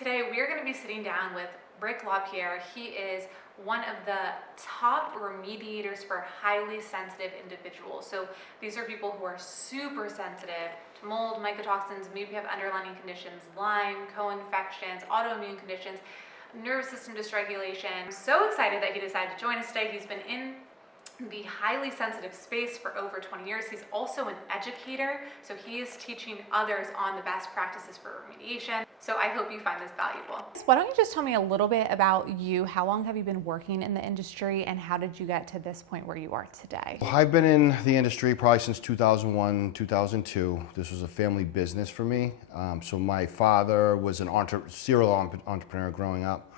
Today we are going to be sitting down with Rick LaPierre. He is one of the top remediators for highly sensitive individuals. So these are people who are super sensitive to mold, mycotoxins, maybe have underlying conditions, Lyme, co-infections, autoimmune conditions, nervous system dysregulation. I'm so excited that he decided to join us today. He's been in the highly sensitive space for over 20 years. He's also an educator, so he is teaching others on the best practices for remediation. So I hope you find this valuable. Why don't you just tell me a little bit about you? How long have you been working in the industry, and how did you get to this point where you are today? I've been in the industry probably since 2001, 2002. This was a family business for me. So my father was an serial entrepreneur growing up.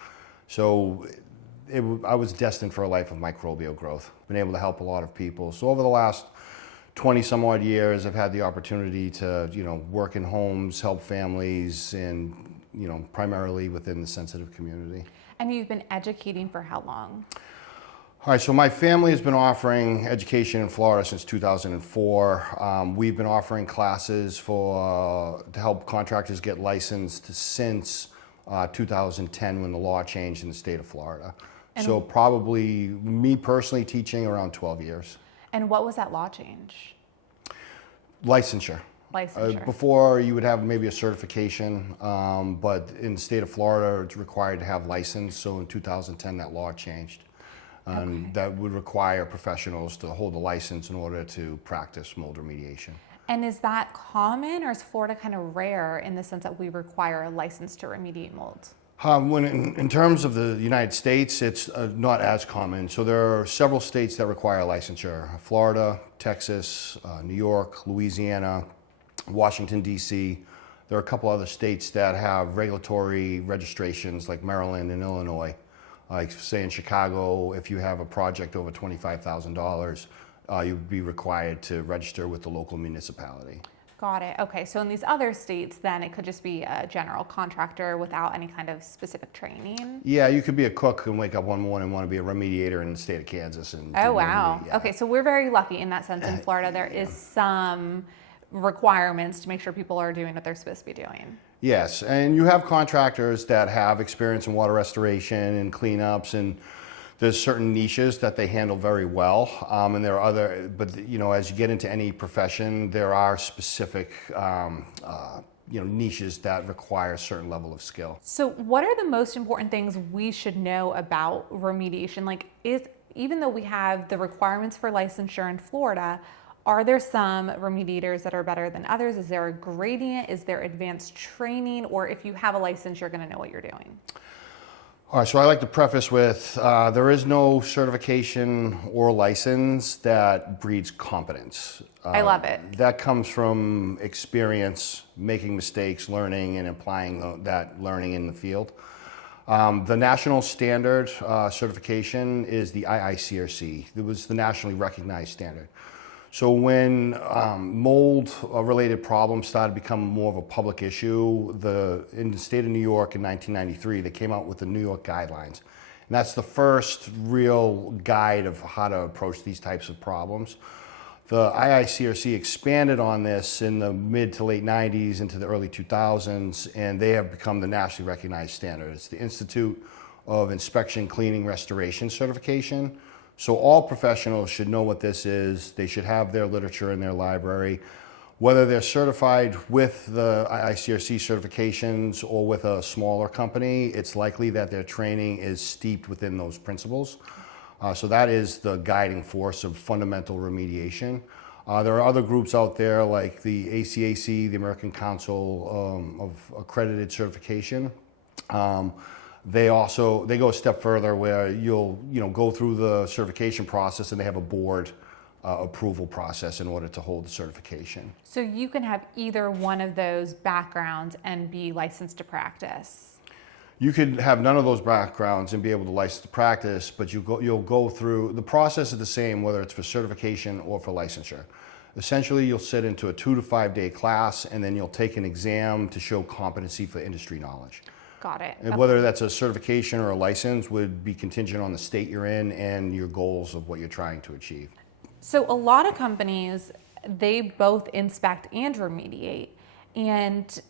So I was destined for a life of microbial growth. Been able to help a lot of people. So over the last 20 some odd years, I've had the opportunity to, work in homes, help families, and, primarily within the sensitive community. And you've been educating for how long? All right, so my family has been offering education in Florida since 2004. We've been offering classes to help contractors get licensed since 2010 when the law changed in the state of Florida. So probably me personally teaching around 12 years. And what was that law change? Licensure. Before you would have maybe a certification, but in the state of Florida it's required to have license. So in 2010 that law changed. That would require professionals to hold a license in order to practice mold remediation. And is that common, or is Florida kind of rare in the sense that we require a license to remediate molds? In terms of the United States, it's not as common. So there are several states that require licensure: Florida, Texas, New York, Louisiana, Washington, D.C. There are a couple other states that have regulatory registrations, like Maryland and Illinois. Like say in Chicago, if you have a project over $25,000, you'd be required to register with the local municipality. Got it. Okay, so in these other states, then it could just be a general contractor without any kind of specific training? Yeah, you could be a cook and wake up one morning and want to be a remediator in the state of Kansas. Oh, wow. Yeah. Okay, so we're very lucky in that sense in Florida. There is some requirements to make sure people are doing what they're supposed to be doing. Yes, and you have contractors that have experience in water restoration and cleanups, and there's certain niches that they handle very well, and there are other, but as you get into any profession, there are specific niches that require a certain level of skill. So what are the most important things we should know about remediation? Even though we have the requirements for licensure in Florida, are there some remediators that are better than others? Is there a gradient? Is there advanced training? Or if you have a license, you're going to know what you're doing? All right, so I like to preface with there is no certification or license that breeds competence. I love it. That comes from experience, making mistakes, learning, and applying that learning in the field. The national standard certification is the IICRC. It was the nationally recognized standard. So when mold-related problems started to become more of a public issue, in the state of New York in 1993, they came out with the New York guidelines. And that's the first real guide of how to approach these types of problems. The IICRC expanded on this in the mid to late 90s into the early 2000s, and they have become the nationally recognized standard. It's the Institute of Inspection, Cleaning, Restoration certification. So all professionals should know what this is. They should have their literature in their library. Whether they're certified with the IICRC certifications or with a smaller company, it's likely that their training is steeped within those principles. So that is the guiding force of fundamental remediation. There are other groups out there like the ACAC, the American Council of Accredited Certification. They go a step further where you'll go through the certification process, and they have a board approval process in order to hold the certification. So you can have either one of those backgrounds and be licensed to practice? You could have none of those backgrounds and be able to license to practice, but you'll go through, the process is the same whether it's for certification or for licensure. Essentially, you'll sit into a 2 to 5 day class, and then you'll take an exam to show competency for industry knowledge. Got it. And whether that's a certification or a license would be contingent on the state you're in and your goals of what you're trying to achieve. So a lot of companies, they both inspect and remediate. And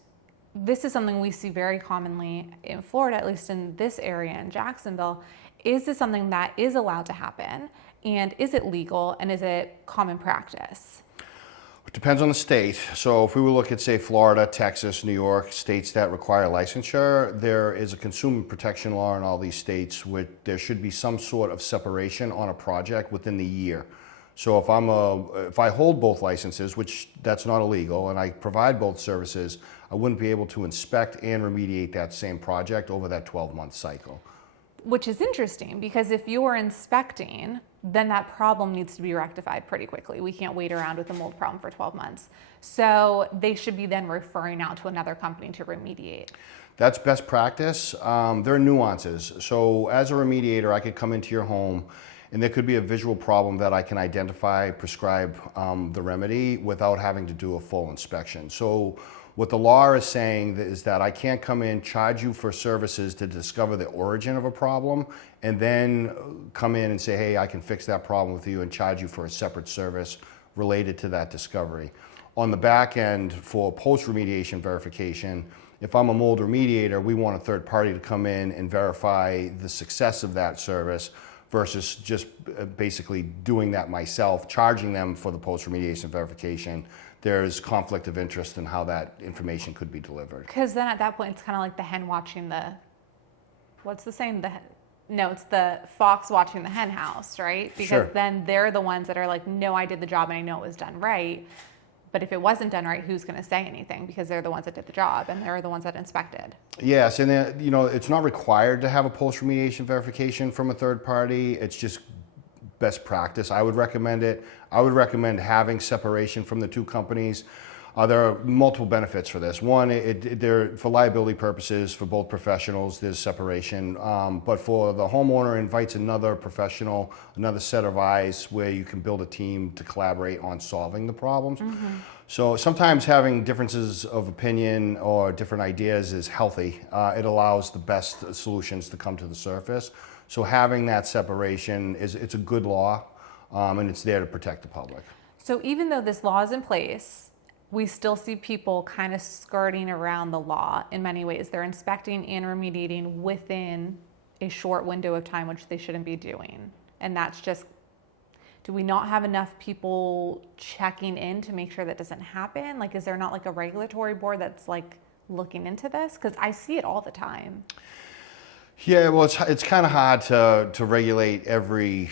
this is something we see very commonly in Florida, at least in this area in Jacksonville. Is this something that is allowed to happen? And is it legal? And is it common practice? It depends on the state. So if we would look at, say, Florida, Texas, New York, states that require licensure, there is a consumer protection law in all these states where there should be some sort of separation on a project within the year. So if I hold both licenses, which that's not illegal, and I provide both services, I wouldn't be able to inspect and remediate that same project over that 12-month cycle. Which is interesting, because if you're inspecting, then that problem needs to be rectified pretty quickly. We can't wait around with a mold problem for 12 months. So they should be then referring out to another company to remediate. That's best practice. There are nuances. So as a remediator, I could come into your home and there could be a visual problem that I can identify, prescribe the remedy without having to do a full inspection. So what the law is saying is that I can't come in, charge you for services to discover the origin of a problem, and then come in and say, hey, I can fix that problem with you and charge you for a separate service related to that discovery. On the back end, for post-remediation verification, if I'm a mold remediator, we want a third party to come in and verify the success of that service versus just basically doing that myself, charging them for the post-remediation verification. There's conflict of interest in how that information could be delivered. Because then at that point, it's kind of like the hen watching the, what's the saying? No, it's the fox watching the hen house, right? Because Sure. then they're the ones that are like, no, I did the job and I know it was done right. But if it wasn't done right, who's going to say anything? Because they're the ones that did the job and they're the ones that inspected. Yes, and then, it's not required to have a post-remediation verification from a third party. It's just best practice. I would recommend it. I would recommend having separation from the two companies. There are multiple benefits for this. One, for liability purposes, for both professionals, there's separation. But for the homeowner, invites another professional, another set of eyes where you can build a team to collaborate on solving the problems. Mm-hmm. So sometimes having differences of opinion or different ideas is healthy. It allows the best solutions to come to the surface. So having that separation it's a good law, and it's there to protect the public. So even though this law is in place, we still see people kind of skirting around the law in many ways. They're inspecting and remediating within a short window of time, which they shouldn't be doing. And that's just, do we not have enough people checking in to make sure that doesn't happen? Like, is there not like a regulatory board that's like looking into this? Because I see it all the time. Yeah, well, it's kind of hard to regulate every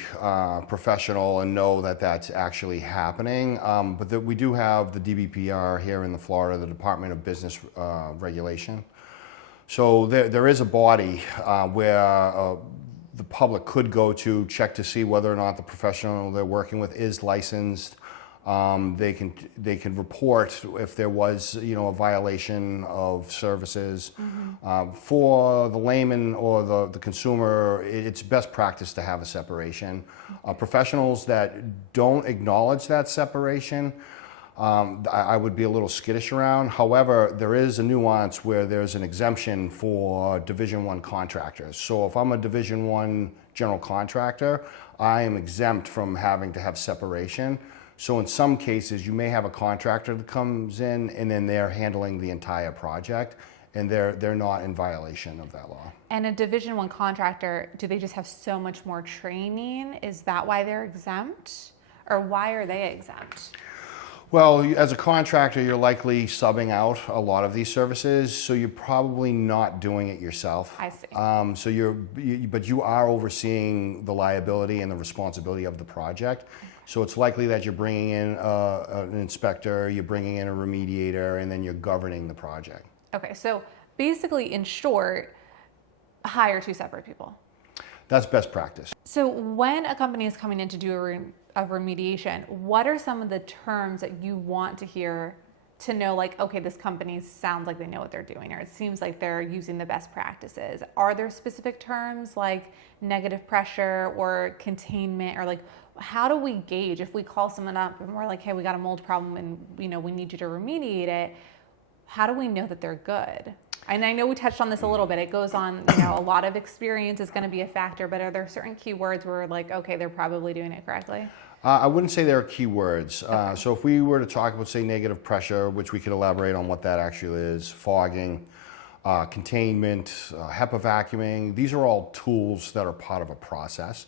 professional and know that that's actually happening. But we do have the DBPR here in Florida, the Department of Business Regulation. So there is a body where the public could go to check to see whether or not the professional they're working with is licensed. They can report if there was a violation of services. Mm-hmm. For the layman or the consumer, it's best practice to have a separation. Professionals that don't acknowledge that separation, I would be a little skittish around. However, there is a nuance where there's an exemption for Division I contractors. So if I'm a Division I general contractor, I am exempt from having to have separation. So in some cases, you may have a contractor that comes in and then they're handling the entire project and they're not in violation of that law. And a Division I contractor, do they just have so much more training? Is that why they're exempt? Or why are they exempt? Well, as a contractor, you're likely subbing out a lot of these services, so you're probably not doing it yourself. I see. But you are overseeing the liability and the responsibility of the project. So it's likely that you're bringing in an inspector, you're bringing in a remediator, and then you're governing the project. Okay, so basically, in short, hire two separate people. That's best practice. So when a company is coming in to do a remediation, what are some of the terms that you want to hear to know, like, okay, this company sounds like they know what they're doing, or it seems like they're using the best practices? Are there specific terms like negative pressure or containment, or like, how do we gauge if we call someone up and we're like, hey, we got a mold problem and we need you to remediate it? How do we know that they're good? And I know we touched on this a little bit. It goes on, a lot of experience is going to be a factor, but are there certain keywords where we're like, okay, they're probably doing it correctly? I wouldn't say they're keywords. So if we were to talk about, say, negative pressure, which we could elaborate on what that actually is, fogging, containment, HEPA vacuuming, these are all tools that are part of a process.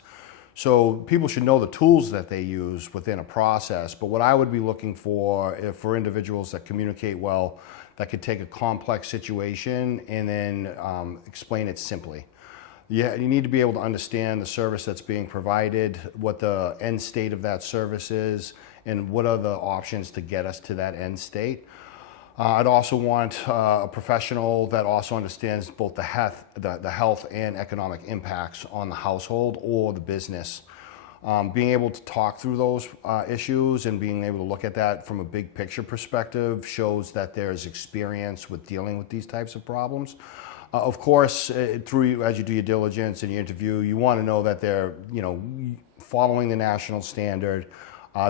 So people should know the tools that they use within a process, but what I would be looking for individuals that communicate well, that could take a complex situation and then explain it simply. Yeah, you need to be able to understand the service that's being provided, what the end state of that service is, and what are the options to get us to that end state. I'd also want a professional that also understands both the health and economic impacts on the household or the business. Being able to talk through those issues and being able to look at that from a big picture perspective shows that there's experience with dealing with these types of problems. Of course, as you do your diligence and your interview, you want to know that they're, following the national standard.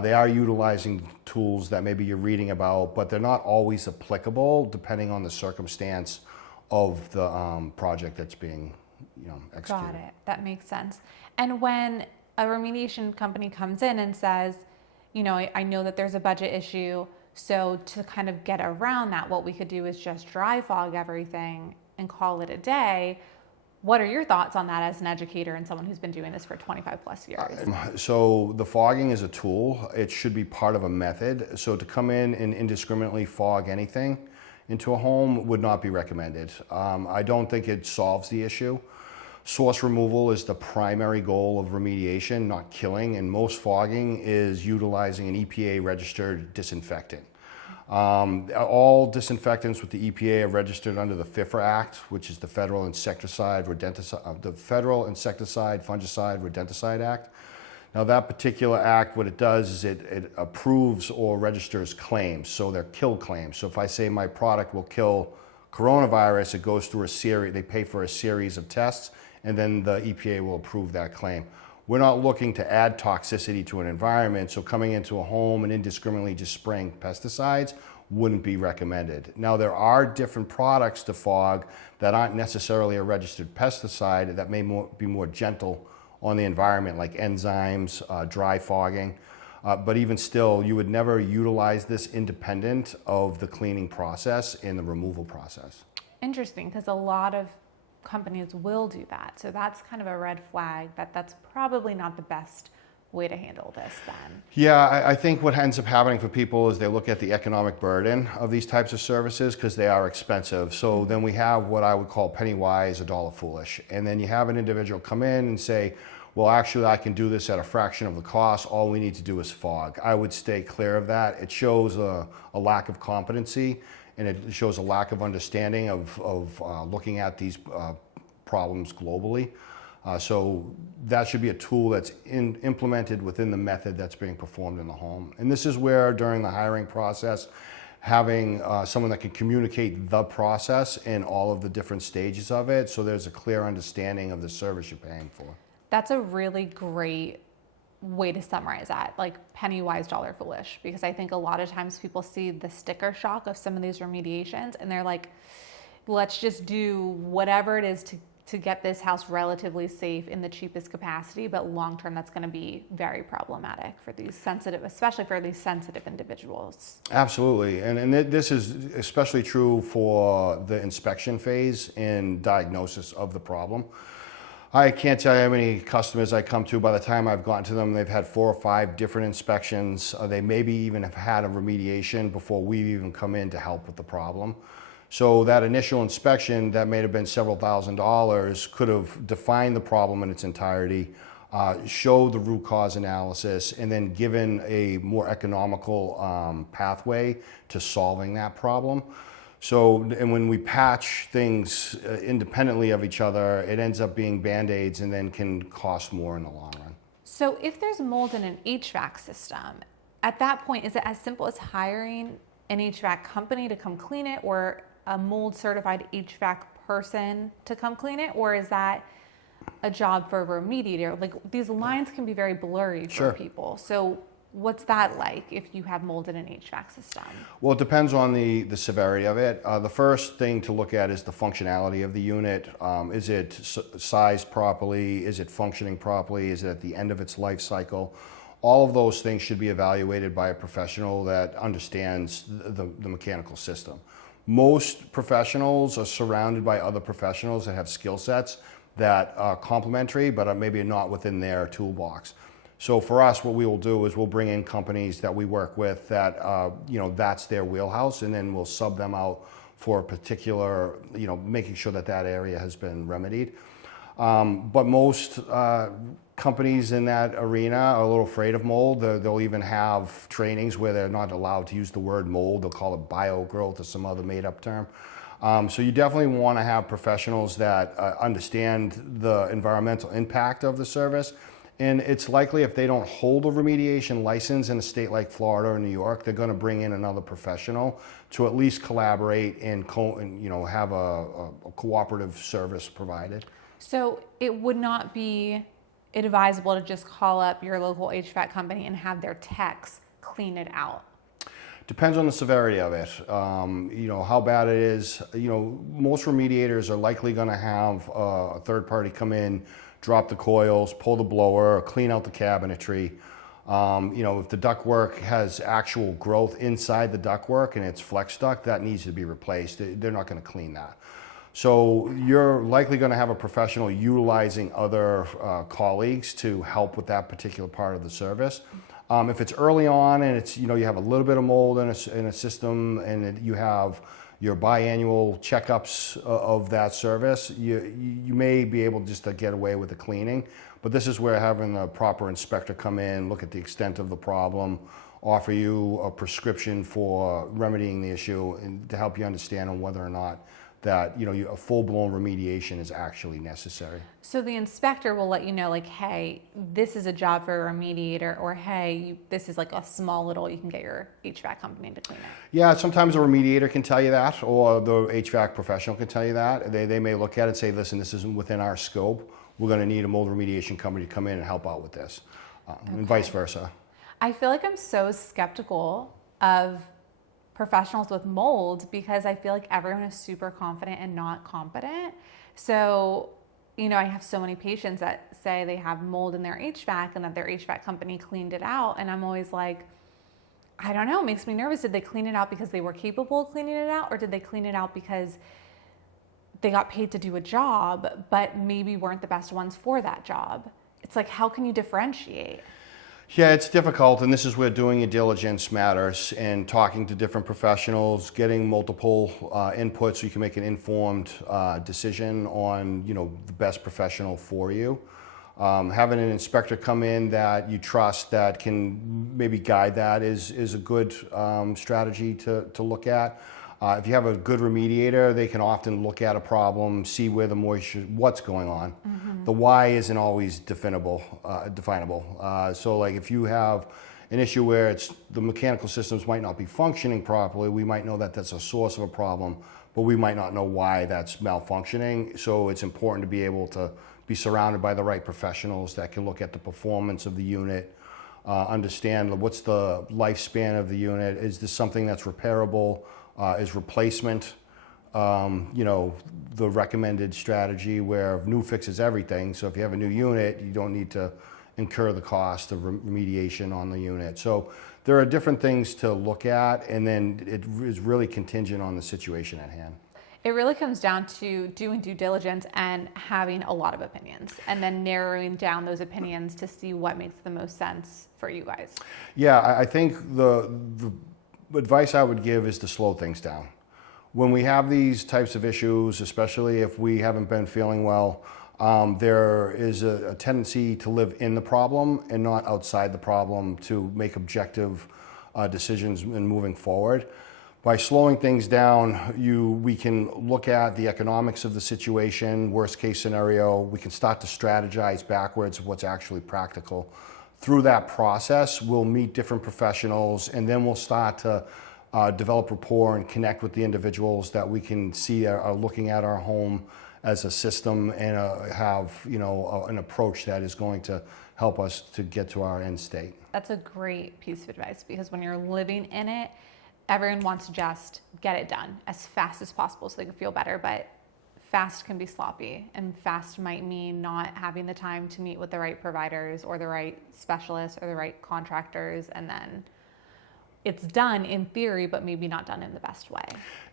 They are utilizing tools that maybe you're reading about, but they're not always applicable depending on the circumstance of the project that's being, executed. Got it. That makes sense. And when a remediation company comes in and says, I know that there's a budget issue, so to kind of get around that, what we could do is just dry fog everything and call it a day. What are your thoughts on that as an educator and someone who's been doing this for 25 plus years? So the fogging is a tool. It should be part of a method. So to come in and indiscriminately fog anything into a home would not be recommended. I don't think it solves the issue. Source removal is the primary goal of remediation, not killing, and most fogging is utilizing an EPA registered disinfectant. All disinfectants with the EPA are registered under the FIFRA Act, which is the Federal Insecticide, Fungicide, Rodenticide Act. Now that particular act, what it does is it approves or registers claims, so they're kill claims. So if I say my product will kill coronavirus, it goes through a series, they pay for a series of tests, and then the EPA will approve that claim. We're not looking to add toxicity to an environment, so coming into a home and indiscriminately just spraying pesticides wouldn't be recommended. Now there are different products to fog that aren't necessarily a registered pesticide that may be more gentle on the environment, like enzymes, dry fogging. But even still, you would never utilize this independent of the cleaning process and the removal process. Interesting, because a lot of companies will do that. So that's kind of a red flag that's probably not the best way to handle this then. Yeah, I think what ends up happening for people is they look at the economic burden of these types of services because they are expensive. So then we have what I would call penny wise, a dollar foolish. And then you have an individual come in and say, well, actually, I can do this at a fraction of the cost. All we need to do is fog. I would stay clear of that. It shows a lack of competency, and it shows a lack of understanding of looking at these problems globally. So that should be a tool that's implemented within the method that's being performed in the home. And this is where, during the hiring process, having someone that can communicate the process in all of the different stages of it, so there's a clear understanding of the service you're paying for. That's a really great way to summarize that, like penny wise, dollar foolish, because I think a lot of times people see the sticker shock of some of these remediations and they're like, let's just do whatever it is to get this house relatively safe in the cheapest capacity, but long term that's going to be very problematic for these sensitive, especially for these sensitive individuals. Absolutely, and this is especially true for the inspection phase and diagnosis of the problem. I can't tell you how many customers I come to. By the time I've gotten to them, they've had 4 or 5 different inspections. They maybe even have had a remediation before we've even come in to help with the problem. So that initial inspection that may have been several $1,000s could have defined the problem in its entirety, showed the root cause analysis, and then given a more economical pathway to solving that problem. So, and when we patch things independently of each other, it ends up being Band-Aids and then can cost more in the long run. So if there's mold in an HVAC system, at that point, is it as simple as hiring an HVAC company to come clean it, or a mold certified HVAC person to come clean it? Or is that a job for a remediator? Like, these lines can be very blurry for people. So what's that like if you have mold in an HVAC system? Well, it depends on the severity of it. The first thing to look at is the functionality of the unit. Is it sized properly? Is it functioning properly? Is it at the end of its life cycle? All of those things should be evaluated by a professional that understands the mechanical system. Most professionals are surrounded by other professionals that have skill sets that are complementary, but are maybe not within their toolbox. So for us, what we will do is we'll bring in companies that we work with that, that's their wheelhouse, and then we'll sub them out for a particular, making sure that that area has been remedied. But most companies in that arena are a little afraid of mold. They'll even have trainings where they're not allowed to use the word mold. They'll call it biogrowth or some other made-up term. So you definitely want to have professionals that understand the environmental impact of the service. And it's likely if they don't hold a remediation license in a state like Florida or New York, they're going to bring in another professional to at least collaborate and have a cooperative service provided. So it would not be advisable to just call up your local HVAC company and have their techs clean it out? Depends on the severity of it. How bad it is. Most remediators are likely going to have a third party come in, drop the coils, pull the blower, clean out the cabinetry. If the ductwork has actual growth inside the ductwork and it's flex duct, that needs to be replaced. They're not going to clean that. So you're likely going to have a professional utilizing other colleagues to help with that particular part of the service. If it's early on and it's, you have a little bit of mold in a system and you have your biannual checkups of that service, you may be able just to get away with the cleaning. But this is where having a proper inspector come in, look at the extent of the problem, offer you a prescription for remedying the issue, and to help you understand on whether or not that a full-blown remediation is actually necessary. So the inspector will let you know, like, hey, this is a job for a remediator, or hey, this is like a small little, you can get your HVAC company to clean it. Yeah, sometimes a remediator can tell you that, or the HVAC professional can tell you that. They may look at it and say, listen, this isn't within our scope. We're going to need a mold remediation company to come in and help out with this, and vice versa. I feel like I'm so skeptical of professionals with mold because I feel like everyone is super confident and not competent. So, I have so many patients that say they have mold in their HVAC and that their HVAC company cleaned it out. And I'm always like, I don't know, it makes me nervous. Did they clean it out because they were capable of cleaning it out? Or did they clean it out because they got paid to do a job, but maybe weren't the best ones for that job? It's like, how can you differentiate? Yeah, it's difficult, and this is where doing your diligence matters, and talking to different professionals, getting multiple inputs so you can make an informed decision on the best professional for you. Having an inspector come in that you trust that can maybe guide that is a good strategy to look at. If you have a good remediator, they can often look at a problem, see where the moisture, what's going on. Mm-hmm. The why isn't always definable. So like if you have an issue where the mechanical systems might not be functioning properly, we might know that that's a source of a problem, but we might not know why that's malfunctioning. So it's important to be able to be surrounded by the right professionals that can look at the performance of the unit, understand what's the lifespan of the unit, is this something that's repairable? Is replacement, the recommended strategy where new fixes everything. So if you have a new unit, you don't need to incur the cost of remediation on the unit. So there are different things to look at, and then it is really contingent on the situation at hand. It really comes down to doing due diligence and having a lot of opinions, and then narrowing down those opinions to see what makes the most sense for you guys. Yeah, I think the advice I would give is to slow things down. When we have these types of issues, especially if we haven't been feeling well, there is a tendency to live in the problem and not outside the problem to make objective decisions in moving forward. By slowing things down, we can look at the economics of the situation, worst case scenario. We can start to strategize backwards of what's actually practical. Through that process, we'll meet different professionals, and then we'll start to develop rapport and connect with the individuals that we can see are looking at our home as a system and have an approach that is going to help us to get to our end state. That's a great piece of advice, because when you're living in it, everyone wants to just get it done as fast as possible so they can feel better. But fast can be sloppy, and fast might mean not having the time to meet with the right providers or the right specialists or the right contractors, and then it's done in theory, but maybe not done in the best way.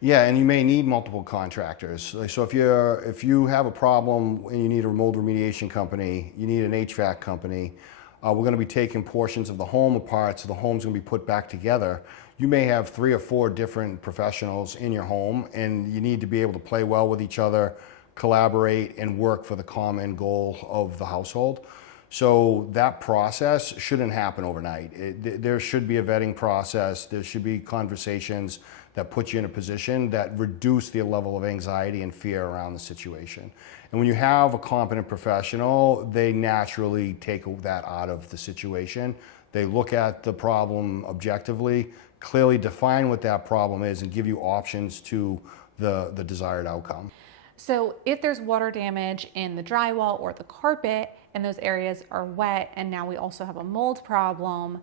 Yeah, and you may need multiple contractors. So if you have a problem and you need a mold remediation company, you need an HVAC company, we're going to be taking portions of the home apart, so the home's going to be put back together. You may have 3 or 4 different professionals in your home, and you need to be able to play well with each other, collaborate, and work for the common goal of the household. So that process shouldn't happen overnight. There should be a vetting process. There should be conversations that put you in a position that reduce the level of anxiety and fear around the situation. And when you have a competent professional, they naturally take that out of the situation. They look at the problem objectively, clearly define what that problem is, and give you options to the desired outcome. So if there's water damage in the drywall or the carpet and those areas are wet, and now we also have a mold problem,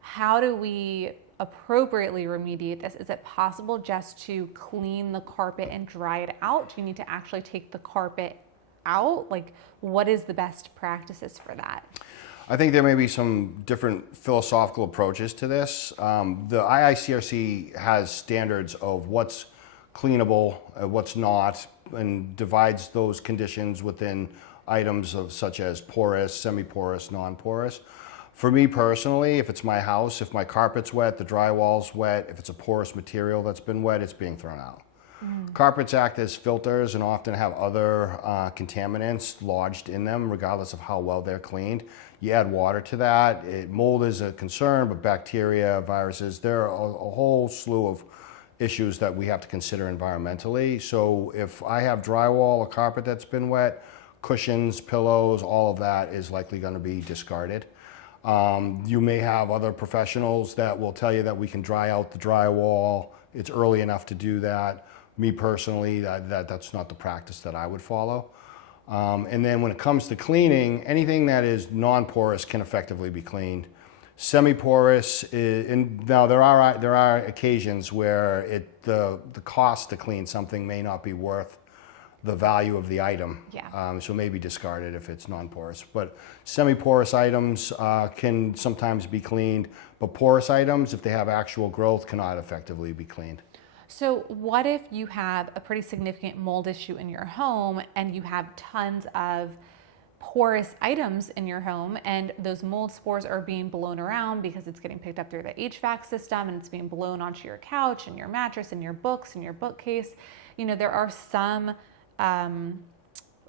how do we appropriately remediate this? Is it possible just to clean the carpet and dry it out? Do you need to actually take the carpet out? Like, what is the best practices for that? I think there may be some different philosophical approaches to this. The IICRC has standards of what's cleanable, what's not, and divides those conditions within items of such as porous, semi-porous, non-porous. For me personally, if it's my house, if my carpet's wet, the drywall's wet, if it's a porous material that's been wet, it's being thrown out. Carpets act as filters and often have other contaminants lodged in them, regardless of how well they're cleaned. You add water to that. Mold is a concern, but bacteria, viruses, there are a whole slew of issues that we have to consider environmentally. So if I have drywall or carpet that's been wet, cushions, pillows, all of that is likely going to be discarded. You may have other professionals that will tell you that we can dry out the drywall. It's early enough to do that. Me personally, that's not the practice that I would follow. And then when it comes to cleaning, anything that is non-porous can effectively be cleaned. Semi-porous, now there are occasions where the cost to clean something may not be worth the value of the item. Yeah. So maybe discarded if it's non-porous. But semi-porous items can sometimes be cleaned, but porous items, if they have actual growth, cannot effectively be cleaned. So what if you have a pretty significant mold issue in your home and you have tons of porous items in your home, and those mold spores are being blown around because it's getting picked up through the HVAC system, and it's being blown onto your couch and your mattress and your books and your bookcase? You know, there are some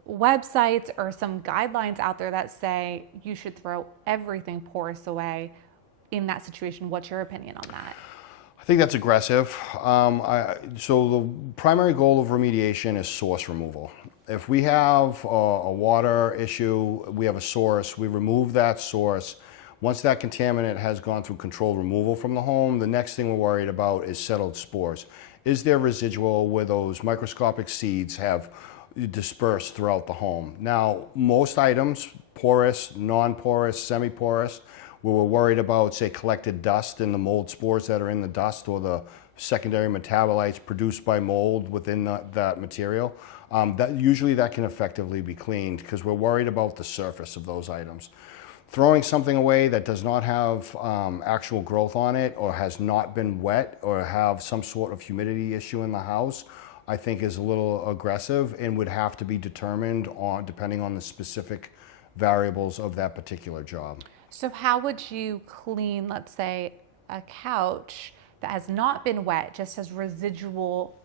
websites or some guidelines out there that say you should throw everything porous away in that situation. What's your opinion on that? I think that's aggressive. So the primary goal of remediation is source removal. If we have a water issue, we have a source, we remove that source. Once that contaminant has gone through controlled removal from the home, the next thing we're worried about is settled spores. Is there residual where those microscopic seeds have dispersed throughout the home? Now, most items, porous, non-porous, semi-porous, where we're worried about, say, collected dust and the mold spores that are in the dust, or the secondary metabolites produced by mold within that material, usually that can effectively be cleaned, because we're worried about the surface of those items. Throwing something away that does not have actual growth on it, or has not been wet, or have some sort of humidity issue in the house, I think is a little aggressive and would have to be determined depending on the specific variables of that particular job. So how would you clean, let's say, a couch that has not been wet, just has residual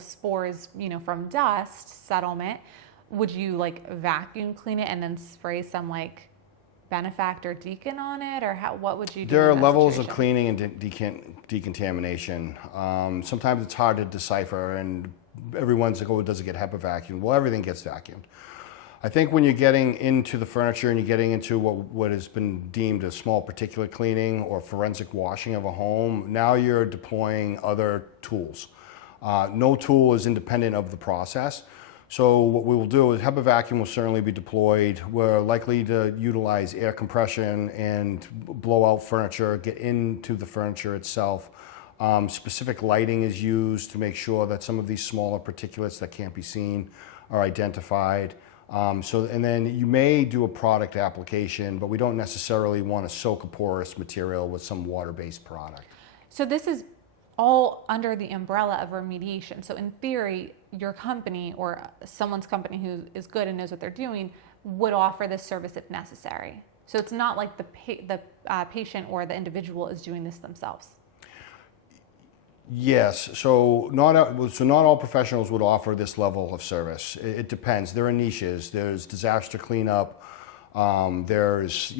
spores, you know, from dust settlement? Would you like vacuum clean it and then spray some like Benefactor Deacon on it, or what would you do? There are levels of cleaning and decontamination. Sometimes it's hard to decipher, and everyone's like, oh, does it get HEPA vacuumed? Well, everything gets vacuumed. I think when you're getting into the furniture and you're getting into what has been deemed a small particulate cleaning or forensic washing of a home, now you're deploying other tools. No tool is independent of the process. So what we will do is HEPA vacuum will certainly be deployed. We're likely to utilize air compression and blow out furniture, get into the furniture itself. Specific lighting is used to make sure that some of these smaller particulates that can't be seen are identified. And then you may do a product application, but we don't necessarily want to soak a porous material with some water-based product. So this is all under the umbrella of remediation. So in theory, your company or someone's company who is good and knows what they're doing would offer this service if necessary. So it's not like the patient or the individual is doing this themselves. Yes, so not all professionals would offer this level of service. It depends. There are niches. There's disaster cleanup. There's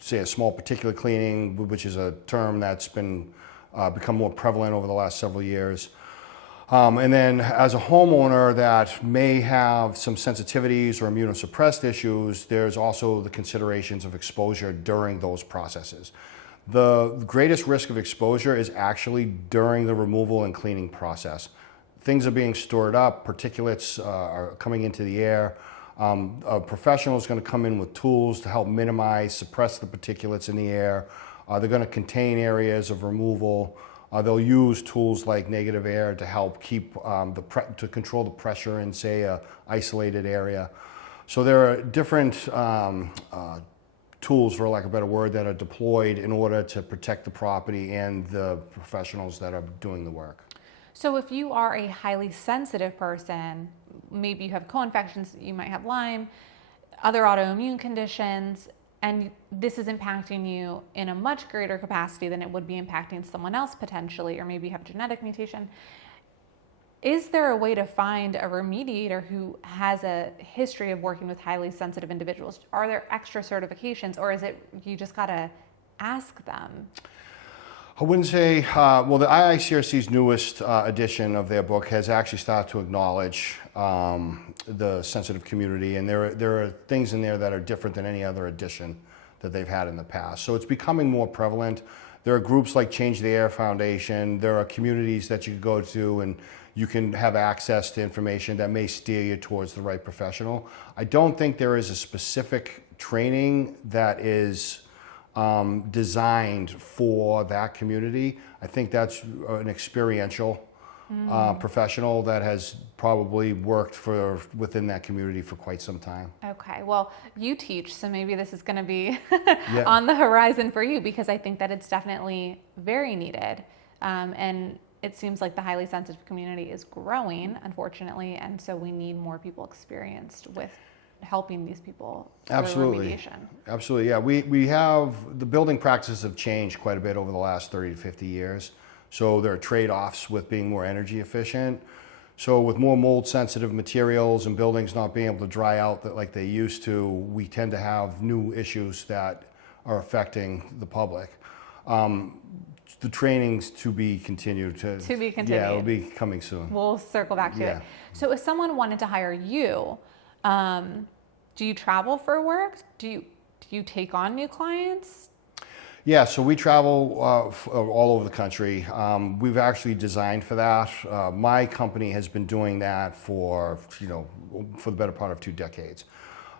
say a small particulate cleaning, which is a term that's been become more prevalent over the last several years. And then as a homeowner that may have some sensitivities or immunosuppressed issues, there's also the considerations of exposure during those processes. The greatest risk of exposure is actually during the removal and cleaning process. Things are being stored up, particulates are coming into the air. A professional is going to come in with tools to help minimize, suppress the particulates in the air. They're going to contain areas of removal. They'll use tools like negative air to help keep to control the pressure in, say, a isolated area. So there are different tools, for lack of a better word, that are deployed in order to protect the property and the professionals that are doing the work. So if you are a highly sensitive person, maybe you have co-infections, you might have Lyme, other autoimmune conditions, and this is impacting you in a much greater capacity than it would be impacting someone else potentially, or maybe you have genetic mutation. Is there a way to find a remediator who has a history of working with highly sensitive individuals? Are there extra certifications, or is it you just gotta ask them? I wouldn't say, well, the IICRC's newest edition of their book has actually started to acknowledge the sensitive community, and there are things in there that are different than any other edition that they've had in the past. So it's becoming more prevalent. There are groups like Change the Air Foundation. There are communities that you can go to and you can have access to information that may steer you towards the right professional. I don't think there is a specific training that is designed for that community. I think that's an experiential professional that has probably worked within that community for quite some time. Okay, well, you teach, so maybe this is going to be on the horizon for you, because I think that it's definitely very needed. And it seems like the highly sensitive community is growing, unfortunately, and so we need more people experienced with helping these people through remediation. Absolutely, yeah. We have, the building practices have changed quite a bit over the last 30 to 50 years. So there are trade-offs with being more energy efficient. So with more mold-sensitive materials and buildings not being able to dry out like they used to, we tend to have new issues that are affecting the public. The training's to be continued. To be continued. Yeah, it'll be coming soon. We'll circle back to it. So if someone wanted to hire you, do you travel for work? Do you take on new clients? Yeah, so we travel all over the country. We've actually designed for that. My company has been doing that for the better part of 2 decades.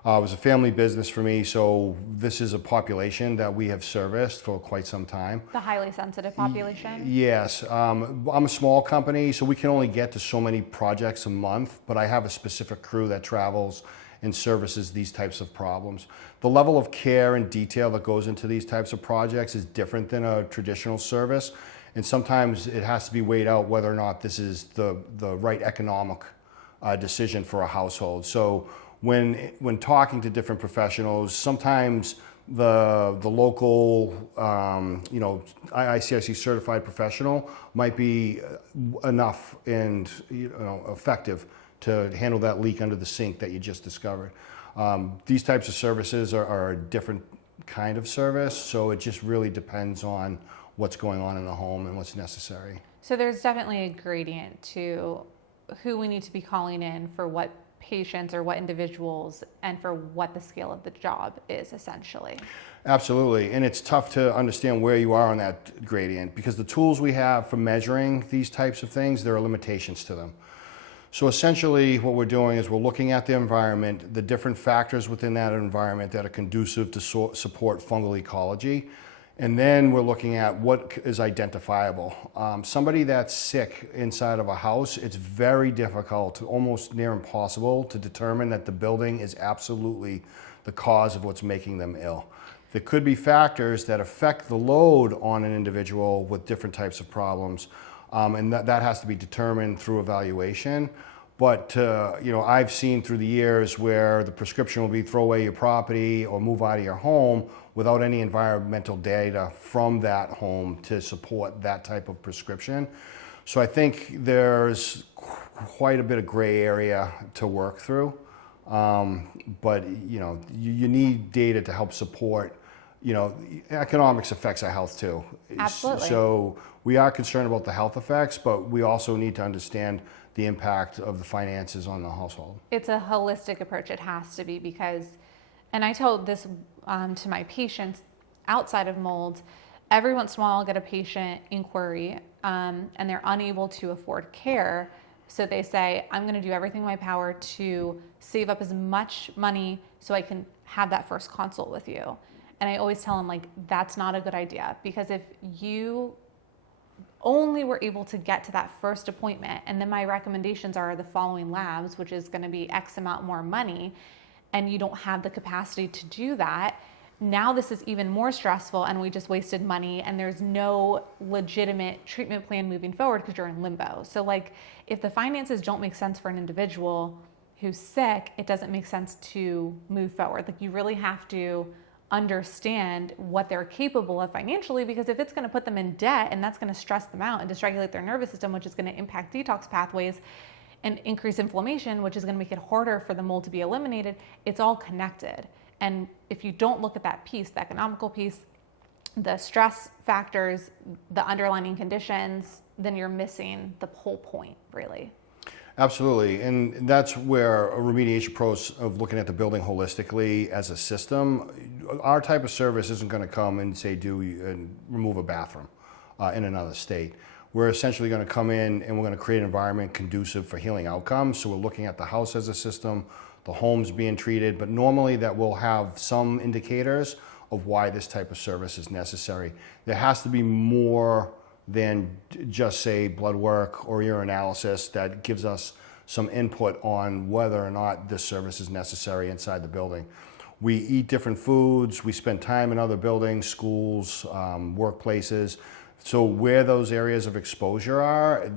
It was a family business for me, so this is a population that we have serviced for quite some time. The highly sensitive population? Yes. I'm a small company, so we can only get to so many projects a month, but I have a specific crew that travels and services these types of problems. The level of care and detail that goes into these types of projects is different than a traditional service, and sometimes it has to be weighed out whether or not this is the right economic decision for a household. So when talking to different professionals, sometimes the local IICRC certified professional might be enough and effective to handle that leak under the sink that you just discovered. These types of services are a different kind of service, so it just really depends on what's going on in the home and what's necessary. So there's definitely a gradient to who we need to be calling in for what patients or what individuals and for what the scale of the job is, essentially. Absolutely, and it's tough to understand where you are on that gradient because the tools we have for measuring these types of things, there are limitations to them. So essentially what we're doing is we're looking at the environment, the different factors within that environment that are conducive to support fungal ecology, And then we're looking at what is identifiable. Somebody that's sick inside of a house, it's very difficult, almost near impossible, to determine that the building is absolutely the cause of what's making them ill. There could be factors that affect the load on an individual with different types of problems, and that has to be determined through evaluation. But I've seen through the years where the prescription will be throw away your property or move out of your home without any environmental data from that home to support that type of prescription. So I think there's quite a bit of gray area to work through. But you need data to help support. Economics affects our health too. Absolutely. So we are concerned about the health effects, but we also need to understand the impact of the finances on the household. It's a holistic approach. It has to be, because, and I told this to my patients outside of mold, every once in a while I'll get a patient inquiry and they're unable to afford care. So they say, I'm going to do everything in my power to save up as much money so I can have that first consult with you. And I always tell them, that's not a good idea, because if you only were able to get to that first appointment, and then my recommendations are the following labs, which is going to be X amount more money, and you don't have the capacity to do that, now this is even more stressful, and we just wasted money, and there's no legitimate treatment plan moving forward because you're in limbo. So if the finances don't make sense for an individual who's sick, it doesn't make sense to move forward. You really have to understand what they're capable of financially, because if it's going to put them in debt and that's going to stress them out and dysregulate their nervous system, which is going to impact detox pathways and increase inflammation, which is going to make it harder for the mold to be eliminated, it's all connected. And if you don't look at that piece, the economical piece, the stress factors, the underlying conditions, then you're missing the whole point, really. Absolutely, and that's where a remediation approach of looking at the building holistically as a system. Our type of service isn't going to come and say remove a bathroom in another state. We're essentially going to come in and we're going to create an environment conducive for healing outcomes. So we're looking at the house as a system, the home's being treated, but normally that will have some indicators of why this type of service is necessary. There has to be more than just say blood work or urinalysis that gives us some input on whether or not this service is necessary inside the building. We eat different foods, we spend time in other buildings, schools, workplaces. So where those areas of exposure are,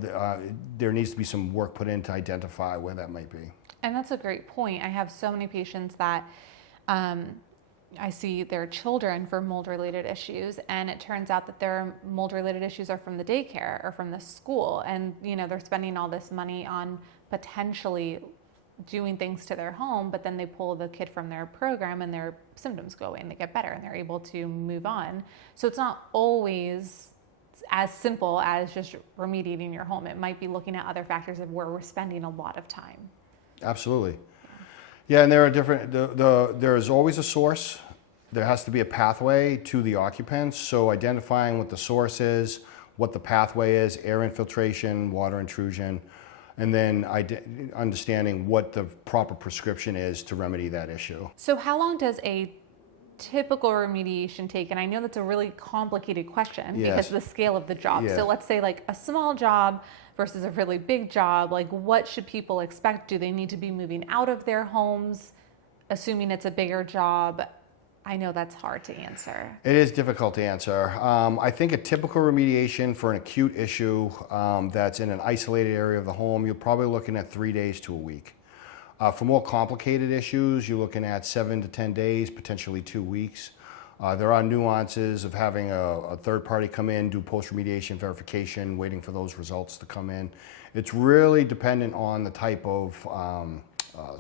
there needs to be some work put in to identify where that might be. And that's a great point. I have so many patients that I see their children for mold-related issues, and it turns out that their mold-related issues are from the daycare or from the school, and they're spending all this money on potentially doing things to their home, but then they pull the kid from their program and their symptoms go away and they get better and they're able to move on. So it's not always as simple as just remediating your home. It might be looking at other factors of where we're spending a lot of time. Absolutely. Yeah, and there are different, there is always a source. There has to be a pathway to the occupants. So identifying what the source is, what the pathway is, air infiltration, water intrusion, and then understanding what the proper prescription is to remedy that issue. So how long does a typical remediation take? And I know that's a really complicated question because of the scale of the job. Yeah. So let's say a small job versus a really big job, what should people expect? Do they need to be moving out of their homes, assuming it's a bigger job? I know that's hard to answer. It is difficult to answer. I think a typical remediation for an acute issue that's in an isolated area of the home, you're probably looking at 3 days to a week. For more complicated issues, you're looking at 7 to 10 days, potentially 2 weeks. There are nuances of having a third party come in, do post-remediation verification, waiting for those results to come in. It's really dependent on the type of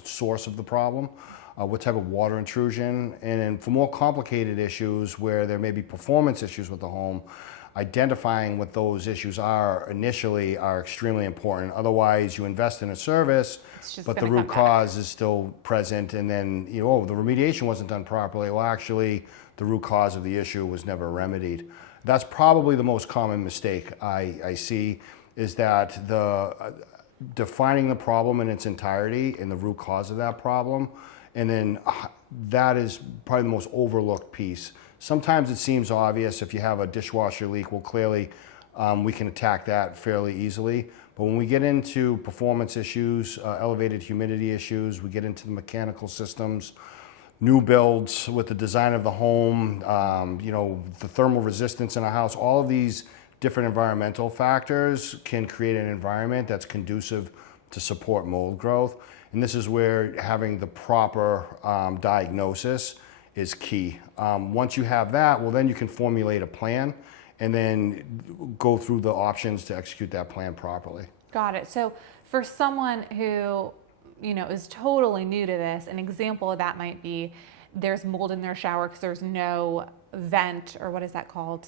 source of the problem, what type of water intrusion, and then for more complicated issues where there may be performance issues with the home, identifying what those issues are initially are extremely important. Otherwise, you invest in a service, but the root cause is still present, and then the remediation wasn't done properly. Well, actually, the root cause of the issue was never remedied. That's probably the most common mistake I see, is that defining the problem in its entirety and the root cause of that problem, and then that is probably the most overlooked piece. Sometimes it seems obvious. If you have a dishwasher leak, well, clearly we can attack that fairly easily. But when we get into performance issues, elevated humidity issues, we get into the mechanical systems, new builds with the design of the home, you know, the thermal resistance in a house, all of these different environmental factors can create an environment that's conducive to support mold growth. And this is where having the proper diagnosis is key. Once you have that, well, then you can formulate a plan and then go through the options to execute that plan properly. Got it. So for someone who, you know, is totally new to this, an example of that might be there's mold in their shower because there's no vent, or what is that called?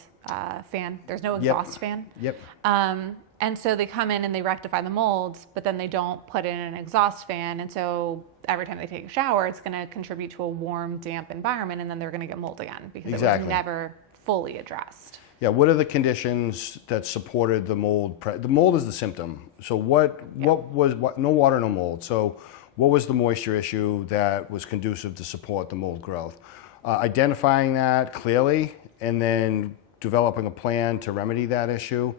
Fan. There's no exhaust fan. Yep. And so they come in and they rectify the molds, but then they don't put in an exhaust fan. And so every time they take a shower, it's going to contribute to a warm, damp environment, and then they're going to get mold again because it was never fully addressed. Yeah, what are the conditions that supported the mold? The mold is the symptom. So what was no water, no mold. So what was the moisture issue that was conducive to support the mold growth? Identifying that clearly and then developing a plan to remedy that issue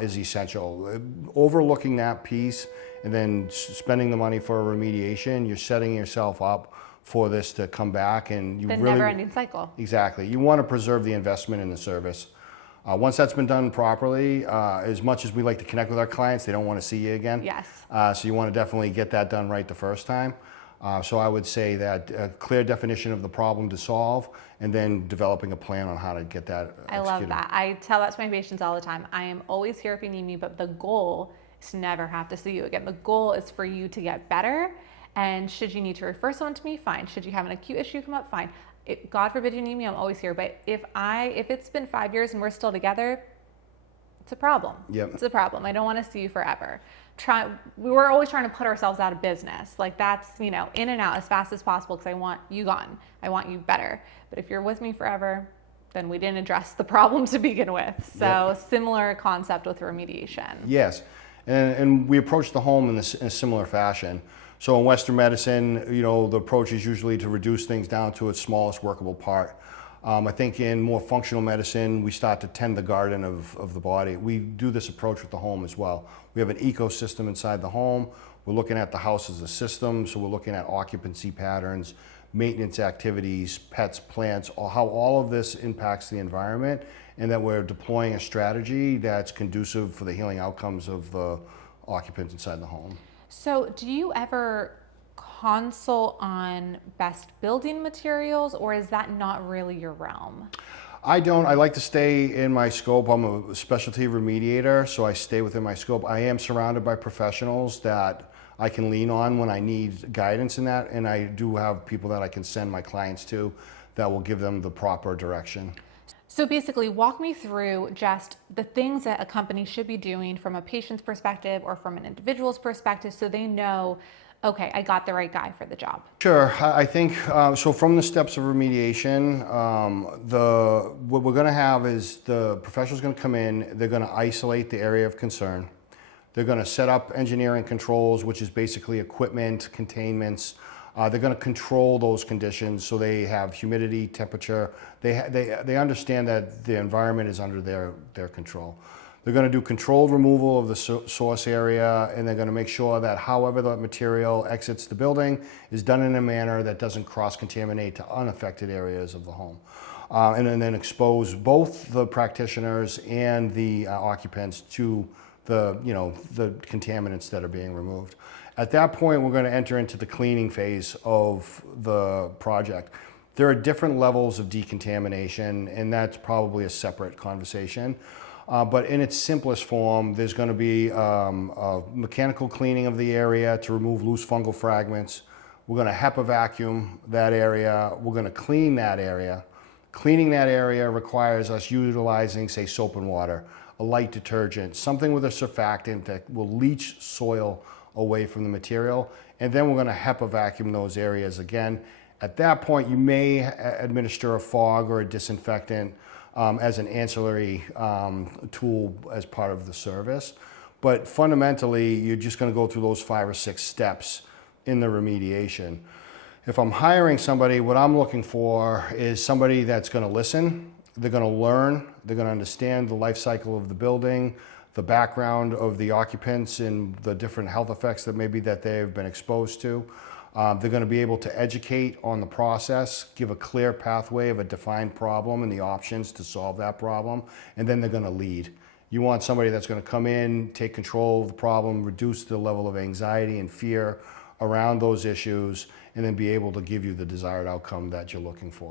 is essential. Overlooking that piece and then spending the money for a remediation, you're setting yourself up for this to come back, and you the really never-ending cycle. Exactly. You want to preserve the investment in the service. Once that's been done properly, as much as we like to connect with our clients, they don't want to see you again. Yes. So you want to definitely get that done right the first time. So I would say that a clear definition of the problem to solve, and then developing a plan on how to get that executed. I love that. I tell that to my patients all the time. I am always here if you need me, but the goal is to never have to see you again. The goal is for you to get better, and should you need to refer someone to me, fine. Should you have an acute issue come up, fine. God forbid you need me, I'm always here. But if it's been 5 years and we're still together, it's a problem. Yep. It's a problem. I don't want to see you forever. We're always trying to put ourselves out of business. Like that's, you know, in and out as fast as possible because I want you gone. I want you better. But if you're with me forever, then we didn't address the problem to begin with. So Yep. Similar concept with remediation. Yes, and we approach the home in a similar fashion. So in Western medicine, you know, the approach is usually to reduce things down to its smallest workable part. I think in more functional medicine, we start to tend the garden of the body. We do this approach with the home as well. We have an ecosystem inside the home. We're looking at the house as a system, so we're looking at occupancy patterns, maintenance activities, pets, plants, how all of this impacts the environment, and that we're deploying a strategy that's conducive for the healing outcomes of the occupants inside the home. So do you ever consult on best building materials, or is that not really your realm? I don't. I like to stay in my scope. I'm a specialty remediator, so I stay within my scope. I am surrounded by professionals that I can lean on when I need guidance in that, and I do have people that I can send my clients to that will give them the proper direction. So basically, walk me through just the things that a company should be doing from a patient's perspective or from an individual's perspective so they know, okay, I got the right guy for the job. Sure. I think, so from the steps of remediation, what we're going to have is the professional's going to come in, they're going to isolate the area of concern. They're going to set up engineering controls, which is basically equipment, containments. They're going to control those conditions so they have humidity, temperature. They understand that the environment is under their control. They're going to do controlled removal of the source area, and they're going to make sure that however the material exits the building is done in a manner that doesn't cross-contaminate to unaffected areas of the home. And then expose both the practitioners and the occupants to the contaminants that are being removed. At that point, we're going to enter into the cleaning phase of the project. There are different levels of decontamination, and that's probably a separate conversation. But in its simplest form, there's going to be a mechanical cleaning of the area to remove loose fungal fragments. We're going to HEPA vacuum that area. We're going to clean that area. Cleaning that area requires us utilizing, say, soap and water, a light detergent, something with a surfactant that will leach soil away from the material. And then we're going to HEPA vacuum those areas again. At that point, you may administer a fog or a disinfectant as an ancillary tool as part of the service. But fundamentally, you're just going to go through those 5 or 6 steps in the remediation. If I'm hiring somebody, what I'm looking for is somebody that's going to listen, they're going to learn, they're going to understand the life cycle of the building, the background of the occupants and the different health effects that maybe that they've been exposed to. They're going to be able to educate on the process, give a clear pathway of a defined problem and the options to solve that problem, and then they're going to lead. You want somebody that's going to come in, take control of the problem, reduce the level of anxiety and fear around those issues, and then be able to give you the desired outcome that you're looking for.